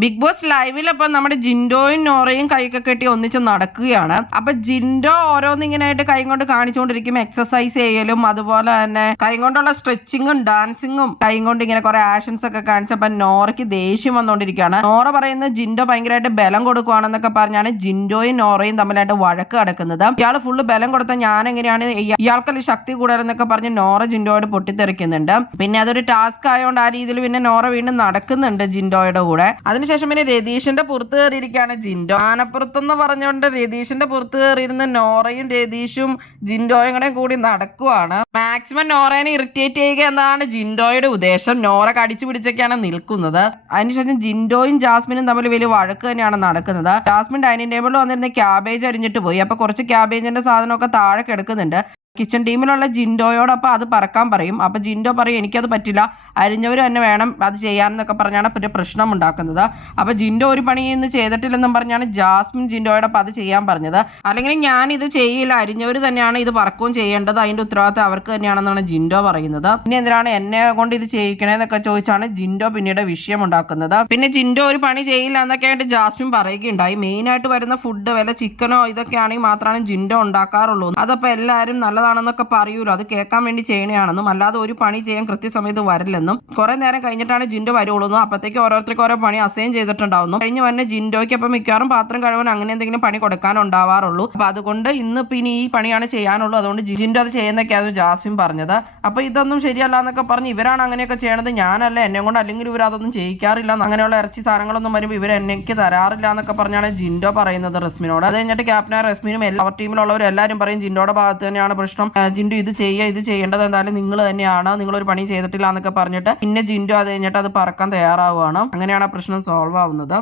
Big boss ലൈവിൽ അപ്പൊ നമ്മുടെ ജിൻഡോയും നോറയും കൈയൊക്കെ കെട്ടി ഒന്നിച്ച് നടക്കുകയാണ്. അപ്പൊ ജിൻഡോ ഓരോന്നിങ്ങനായിട്ട് കൈ കൊണ്ട് കാണിച്ചുകൊണ്ടിരിക്കും, എക്സസൈസ് ചെയ്യലും അതുപോലെ തന്നെ കൈ കൊണ്ടുള്ള സ്ട്രെച്ചിങ്ങും ഡാൻസിങ്ങും കൈ കൊണ്ട് ഇങ്ങനെ കുറെ ആക്ഷൻസ് ഒക്കെ കാണിച്ചപ്പോ നോറയ്ക്ക് ദേഷ്യം വന്നുകൊണ്ടിരിക്കുകയാണ്. നോറ പറയുന്നത് ജിൻഡോ ഭയങ്കരമായിട്ട് ബലം കൊടുക്കുവാണെന്നൊക്കെ പറഞ്ഞാണ് ജിൻഡോയും നോറയും തമ്മിലായിട്ട് വഴക്ക് കിടക്കുന്നത്. ഇയാൾ ഫുള്ള് ബലം കൊടുത്താൽ ഞാൻ എങ്ങനെയാണ്, ഇയാൾക്കല്ല ശക്തി കൂടുതലെന്നൊക്കെ പറഞ്ഞ് നോറ ജിൻഡോയോട് പൊട്ടിത്തെറിക്കുന്നുണ്ട്. പിന്നെ അതൊരു ടാസ്ക് ആയതുകൊണ്ട് ആ രീതിയിൽ പിന്നെ നോറ വീണ്ടും നടക്കുന്നുണ്ട് ജിൻഡോയുടെ കൂടെ. അതിനുശേഷം പിന്നെ രതീഷിന്റെ പുറത്ത് കയറിയിരിക്കുകയാണ് ജിൻഡോ. ആനപ്പുറത്തെന്ന് പറഞ്ഞുകൊണ്ട് രതീഷിന്റെ പുറത്ത് കയറിയിരുന്ന നോറയും രതീഷും ജിൻഡോയും കൂടെ കൂടി നടക്കുവാണ്. മാക്സിമം നോറേനെ ഇറിറ്റേറ്റ് ചെയ്യുക എന്നതാണ് ജിൻഡോയുടെ ഉദ്ദേശം. നോറ കടിച്ചു പിടിച്ചൊക്കെയാണ് നിൽക്കുന്നത്. അതിനുശേഷം ജിൻഡോയും ജാസ്മിനും തമ്മിൽ വലിയ വഴക്ക് തന്നെയാണ് നടക്കുന്നത്. ജാസ്മിൻ ഡൈനിങ് ടേബിളിൽ വന്നിരുന്ന ക്യാബേജ് അരിഞ്ഞിട്ട് പോയി. അപ്പൊ കുറച്ച് ക്യാബേജിന്റെ സാധനമൊക്കെ താഴെ കിടക്കുന്നുണ്ട്. കിച്ചൺ ടീമിലുള്ള ജിൻഡോയോടൊപ്പം അത് പറക്കാൻ പറയും. അപ്പൊ ജിൻഡോ പറയും എനിക്കത് പറ്റില്ല, അരിഞ്ഞവർ തന്നെ വേണം അത് ചെയ്യാനെന്നൊക്കെ പറഞ്ഞാണ് പിന്നെ പ്രശ്നം ഉണ്ടാക്കുന്നത്. അപ്പൊ ജിൻഡോ ഒരു പണി ഇന്ന് ചെയ്തിട്ടില്ലെന്നും പറഞ്ഞാണ് ജാസ്മിൻ ജിൻഡോയോടൊപ്പം അത് ചെയ്യാൻ പറഞ്ഞത്. അല്ലെങ്കിൽ ഞാൻ ഇത് ചെയ്യില്ല, അരിഞ്ഞവർ തന്നെയാണ് ഇത് പറക്കുകയും ചെയ്യേണ്ടത്, അതിന്റെ ഉത്തരവാദിത്തം അവർക്ക് തന്നെയാണെന്നാണ് ജിൻഡോ പറയുന്നത്. പിന്നെ എന്തിനാണ് എന്നെ കൊണ്ട് ഇത് ചെയ്യിക്കണേന്നൊക്കെ ചോദിച്ചാണ് ജിൻഡോ പിന്നീട് വിഷയം ഉണ്ടാക്കുന്നത്. പിന്നെ ജിൻഡോ ഒരു പണി ചെയ്യില്ല എന്നൊക്കെ ആയിട്ട് ജാസ്മിൻ പറയുകയുണ്ടായി. മെയിൻ ആയിട്ട് വരുന്ന ഫുഡ് വല്ല ചിക്കനോ ഇതൊക്കെ ആണെങ്കിൽ മാത്രമാണ് ജിൻഡോ ഉണ്ടാക്കാറുള്ളൂ. അതപ്പോൾ എല്ലാവരും നല്ലതാണെന്നൊക്കെ പറയൂലോ, അത് കേൾക്കാൻ വേണ്ടി ചെയ്യണയാണെന്നും, അല്ലാതെ ഒരു പണി ചെയ്യാൻ കൃത്യസമയത്ത് വരില്ലെന്നും. കുറെ നേരം കഴിഞ്ഞിട്ടാണ് ജിൻഡോ വരുള്ളൂ, അപ്പോഴത്തേക്ക് ഓരോരുത്തർക്ക് ഓരോ പണി അസൈൻ ചെയ്തിട്ടുണ്ടാവുന്നു. കഴിഞ്ഞ് വന്നെ ജിൻഡോയ്ക്ക് അപ്പം മിക്കവാറും പാത്രം കഴുകാൻ അങ്ങനെ എന്തെങ്കിലും പണി കൊടുക്കാനുണ്ടാവാറുള്ളൂ. അപ്പൊ അതുകൊണ്ട് ഇന്ന് പിന്നെ ഈ പണിയാണ് ചെയ്യാനുള്ളൂ, അതുകൊണ്ട് ജിൻഡോ അത് ചെയ്യുന്നൊക്കെയായിരുന്നു ജാസ്മിൻ പറഞ്ഞത്. അപ്പൊ ഇതൊന്നും ശരിയല്ല എന്നൊക്കെ പറഞ്ഞ് ഇവരാണ് അങ്ങനെയൊക്കെ ചെയ്യണത്, ഞാനല്ല, എന്നെ കൊണ്ട് അല്ലെങ്കിൽ ഇവർ അതൊന്നും ചെയ്യിക്കാറില്ല, അങ്ങനെയുള്ള ഇറച്ചി സാധനങ്ങളൊന്നും വരുമ്പോൾ ഇവർ എനിക്ക് തരാറില്ല എന്നൊക്കെ പറഞ്ഞാണ് ജിൻഡോ പറയുന്നത് റസ്മിനോട്. അത് കഴിഞ്ഞിട്ട് ക്യാപ്റ്റനായ റസ്മിനും അവർ ടീമിലുള്ളവരും എല്ലാവരും പറയും ജിൻഡോയുടെ ഭാഗത്ത് തന്നെയാണ് പ്രശ്നം, ജിൻഡു ഇത് ചെയ്യേണ്ടത് എന്തായാലും നിങ്ങൾ തന്നെയാണ്, നിങ്ങളൊരു പണി ചെയ്തിട്ടില്ല എന്നൊക്കെ പറഞ്ഞിട്ട് പിന്നെ ജിൻഡു അത് കഴിഞ്ഞിട്ട് അത് പറക്കാൻ തയ്യാറാവുകയാണ്. അങ്ങനെയാണ് ആ പ്രശ്നം സോൾവ് ആവുന്നത്.